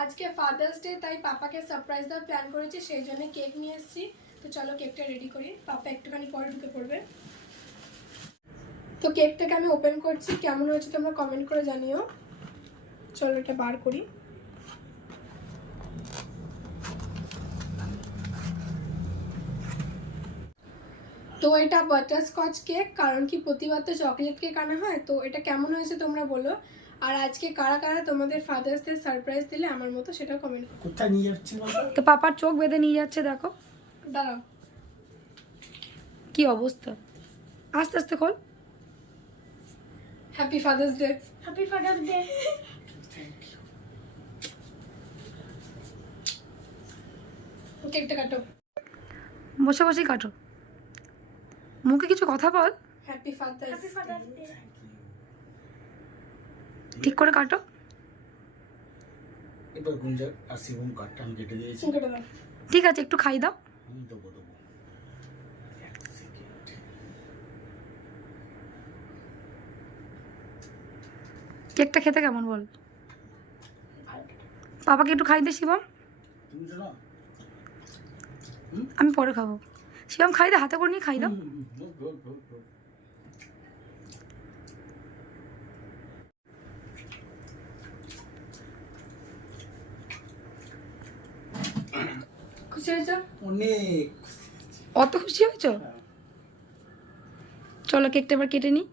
আজকে father's day, তাই পাপাকে সারপ্রাইজ দেওয়ার প্ল্যান করেছি, সেই জন্য কেক নিয়ে এসেছি। তো চলো কেকটা রেডি করি, পাপা একটুখানি পরে ঢুকে পড়বে। তো কেকটাকে আমি ওপেন করছি, কেমন হয়েছে তোমরা কমেন্ট করে জানিও। চলো এটা বার করি। তো এটা বাটারস্কচ কেক, কারণ কি প্রতিবার তো চকলেট কেক আনা হয়। তো এটা কেমন হয়েছে তোমরা বলো। আর আজকে কারা কারা তোমাদের ফাদার্স ডে সারপ্রাইজ দিলে আমার মতো, সেটাও কমেন্ট করো। কোথায় নিয়ে যাচ্ছি তো পাপার চোখ বেঁধে নিয়ে যাচ্ছে, দেখো দাঁড়াও, কি অবস্থা। আস্তে আস্তে খোল। Happy Father's Day. Happy Father's Day. কেকটা কাটো। বসে বসেই কাটো, মুখে কিছু কথা বল। Happy Father's happy Father's Day. ঠিক করে কাটো। এবার গুঞ্জা আর শিবম কাটটা আমি কেটে দিয়েছি। কেটে দাও। ঠিক আছে, একটু খাই দাও। আমি দেবো দেবো এক সেকেন্ড। কেকটা খেতে কেমন বল। পাপাকে একটু খাই দে শিবম। তুমি শোনো আমি পরে খাবো। শিবম খাই দে, হাতে করে নিয়ে খাই দাও। খুশি হয়েছো? অনেক অত খুশি হয়েছো? চলো কেকটা এবার কেটে নিই।